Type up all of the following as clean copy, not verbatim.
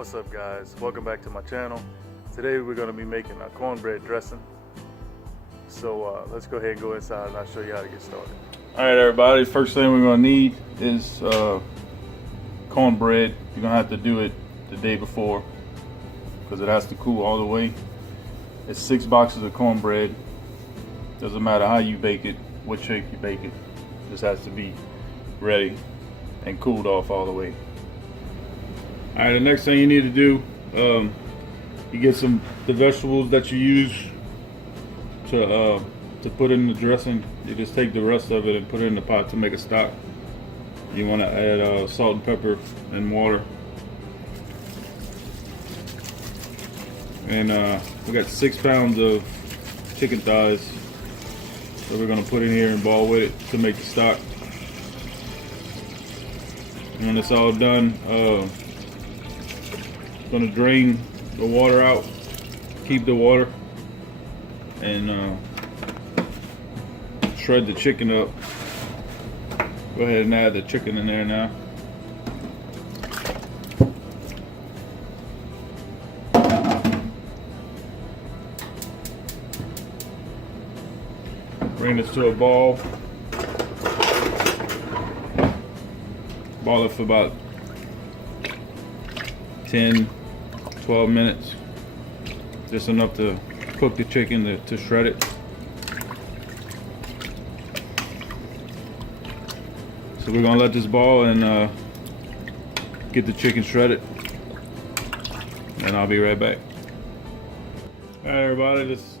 What's up, guys? Welcome back to my channel. Today we're going to be making a cornbread dressing. So let's go ahead and go inside and I'll show you how to get started. Alright everybody, first thing we're going to need is cornbread. You're going to have to do it the day before because it has to cool all the way. It's 6 boxes of cornbread. Doesn't matter how you bake it, what shape you bake it. Just has to be ready and cooled off all the way. Alright, the next thing you need to do, you get the vegetables that you use to put in the dressing. You just take the rest of it and put it in the pot to make a stock. You want to add salt and pepper and water. And we got 6 pounds of chicken thighs that we're going to put in here and ball with it to make the stock. And when it's all done, going to drain the water out, keep the water, and shred the chicken up. Go ahead and add the chicken in there now. Bring this to a ball. Ball it for about 10-12 minutes. Just enough to cook the chicken to shred it. So we're gonna let this ball and get the chicken shredded, and I'll be right back. Alright everybody, this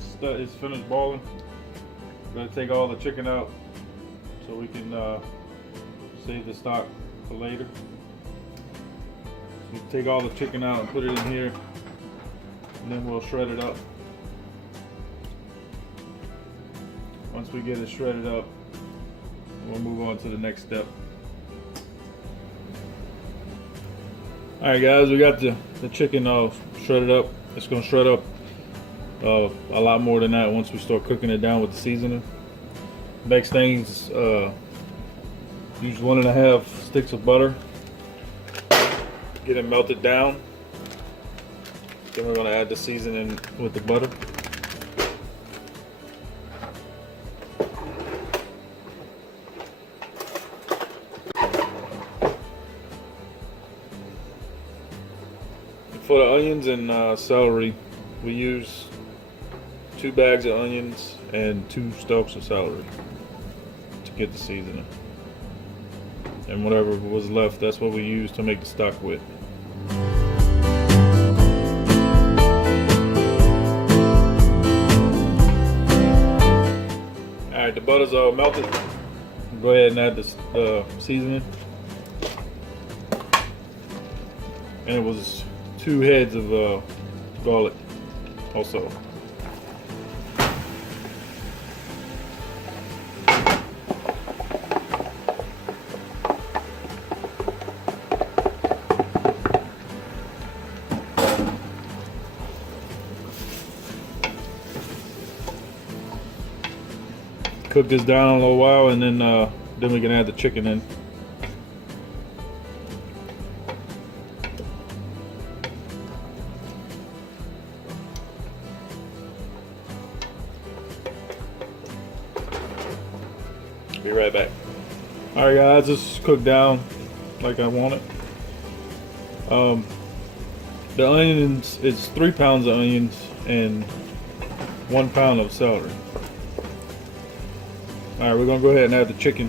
stuff is finished balling. We're gonna take all the chicken out so we can save the stock for later. So we take all the chicken out and put it in here, and then we'll shred it up. Once we get it shredded up, we'll move on to the next step. Alright guys, we got the chicken shredded up. It's going to shred up a lot more than that once we start cooking it down with the seasoning. Next thing is use 1.5 sticks of butter. Get it melted down. Then we're going to add the seasoning with the butter. For the onions and celery, we use 2 bags of onions and 2 stalks of celery to get the seasoning. And whatever was left, that's what we use to make the stock with. Alright, the butter's all melted. Go ahead and add the seasoning. And it was 2 heads of garlic also. Cook this down a little while, and then we can add the chicken in. Be right back. Alright guys, this is cooked down like I want it. The onions, it's 3 pounds of onions and 1 pound of celery. Alright, we're going to go ahead and add the chicken.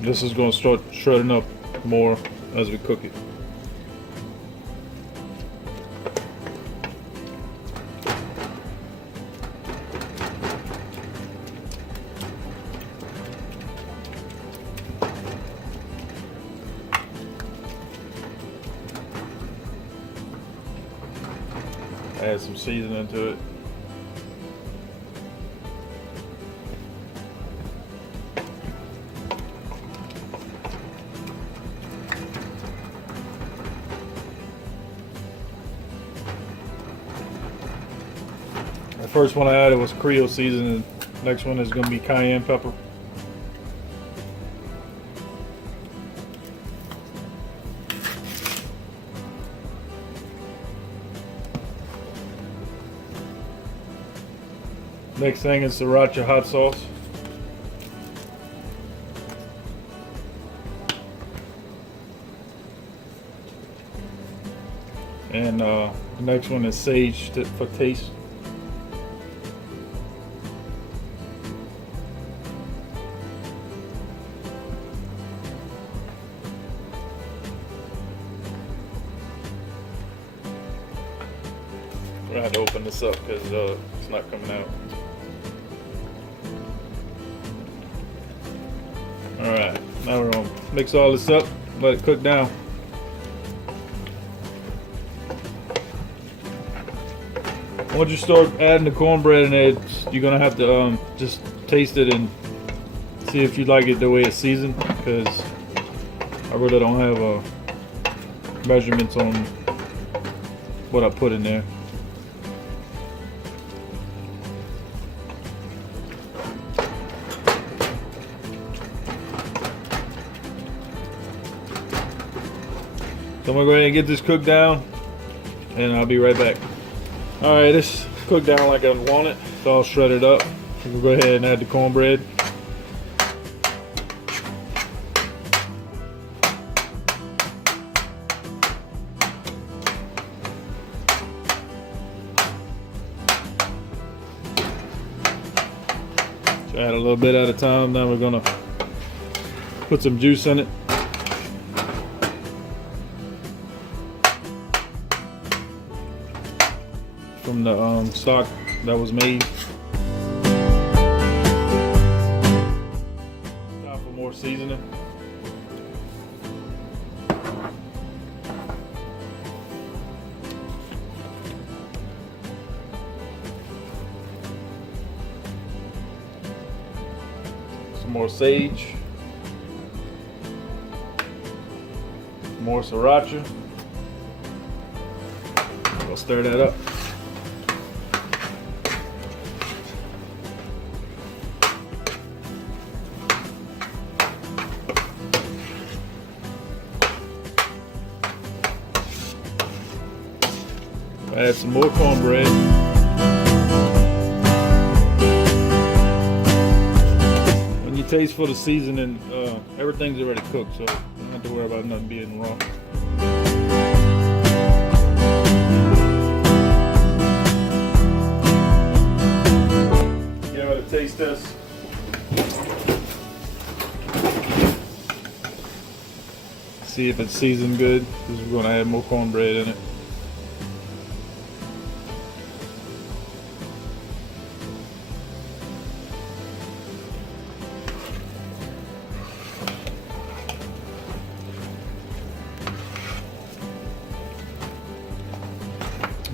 This is going to start shredding up more as we cook it. Add some seasoning to it. first one I added was Creole seasoning. Next one is going to be cayenne pepper. Next thing is sriracha hot sauce. And the next one is sage for taste. I had to open this up because it's not coming out. Alright, now we're going to mix all this up, let it cook down. Once you start adding the cornbread in it, you're going to have to just taste it and see if you like it the way it's seasoned, because I really don't have measurements on what I put in there. So I'm gonna go ahead and get this cooked down, and I'll be right back. All right, this cooked down like I want it. It's all shredded up. We'll go ahead and add the cornbread. So add a little bit at a time. Now we're gonna put some juice in it. From the stock that was made. Time for more seasoning. Some more sage. More sriracha. We'll stir that up. Add some more cornbread. When you taste for the seasoning, everything's already cooked, so you don't have to worry about nothing being raw. Give it a taste test. See if it's seasoned good, because we're going to add more cornbread in it.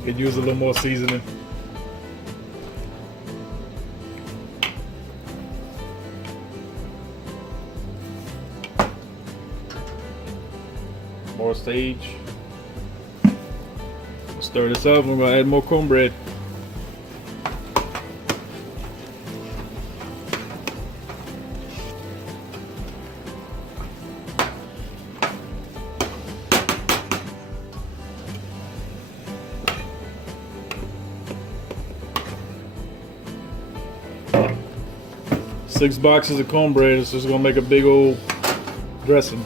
Could use a little more seasoning. More sage. We'll stir this up. We're gonna add more cornbread. Six boxes of cornbread. It's just gonna make a big old dressing.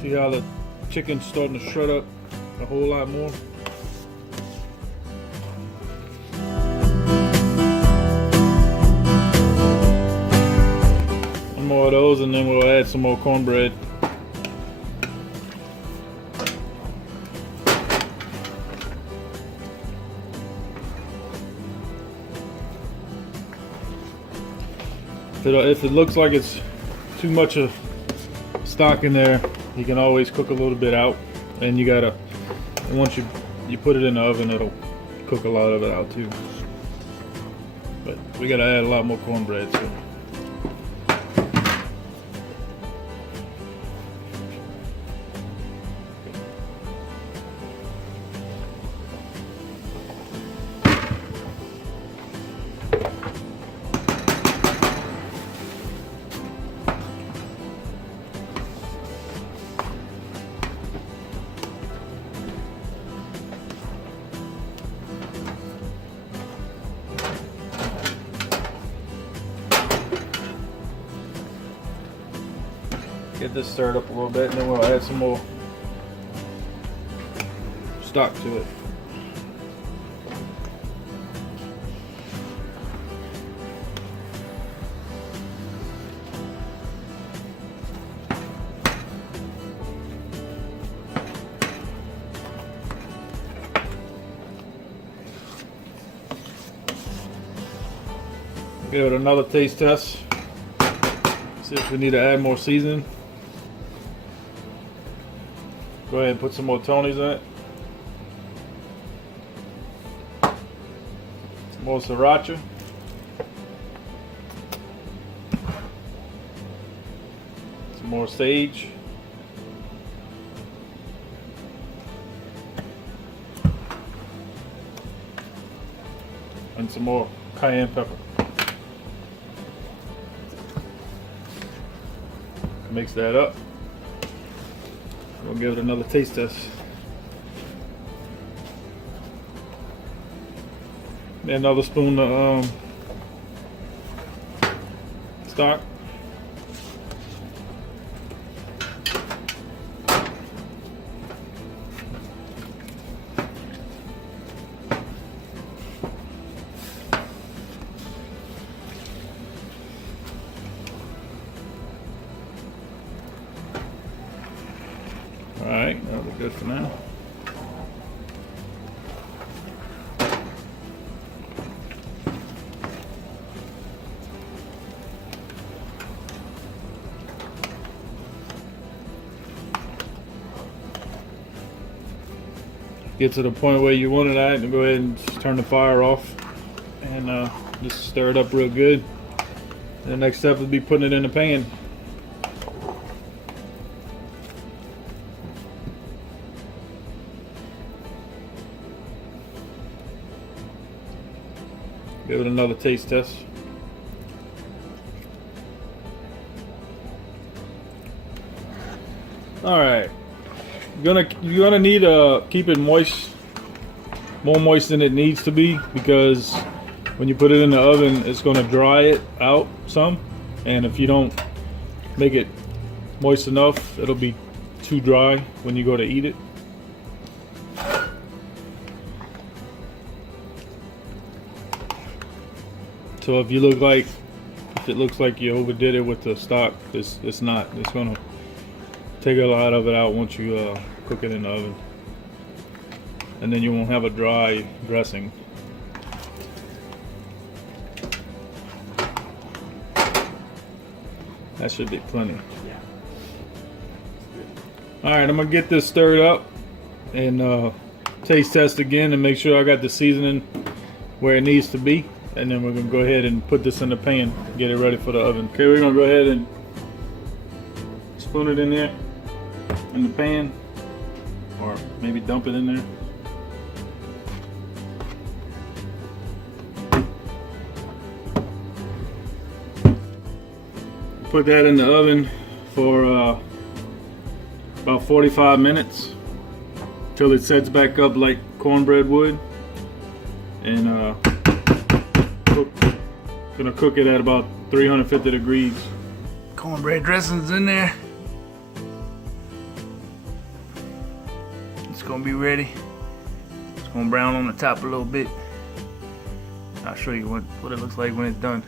See how the chicken's starting to shred up a whole lot more. One more of those, and then we'll add some more cornbread. If it looks like it's too much of stock in there, you can always cook a little bit out, and you gotta, and once you put it in the oven, it'll cook a lot of it out too. But we gotta add a lot more cornbread. So. Get this stirred up a little bit, and then we'll add some more stock to it. Give it another taste test. See if we need to add more seasoning. Go ahead and put some more Tonys in it. Some more sriracha. Some more sage. And some more cayenne pepper. Mix that up. We'll give it another taste test. And another spoon of stock. Alright, that'll be good for now. Get to the point where you want it at, and go ahead and just turn the fire off and just stir it up real good. And the next step will be putting it in the pan. Give it another taste test. All right, you're gonna need to keep it moist, more moist than it needs to be, because when you put it in the oven, it's gonna dry it out some, and if you don't make it moist enough, it'll be too dry when you go to eat it. So if it looks like you overdid it with the stock, it's not. It's gonna take a lot of it out once you cook it in the oven, and then you won't have a dry dressing. That should be plenty. All right, I'm gonna get this stirred up and taste test again and make sure I got the seasoning where it needs to be. And then we're gonna go ahead and put this in the pan, get it ready for the oven. Okay, we're gonna go ahead and spoon it in there, in the pan, or maybe dump it in there. Put that in the oven for about 45 minutes till it sets back up like cornbread would, and gonna cook it at about 350 degrees. Cornbread dressing's in there. It's gonna be ready. It's gonna brown on the top a little bit. I'll show you what it looks like when it's done.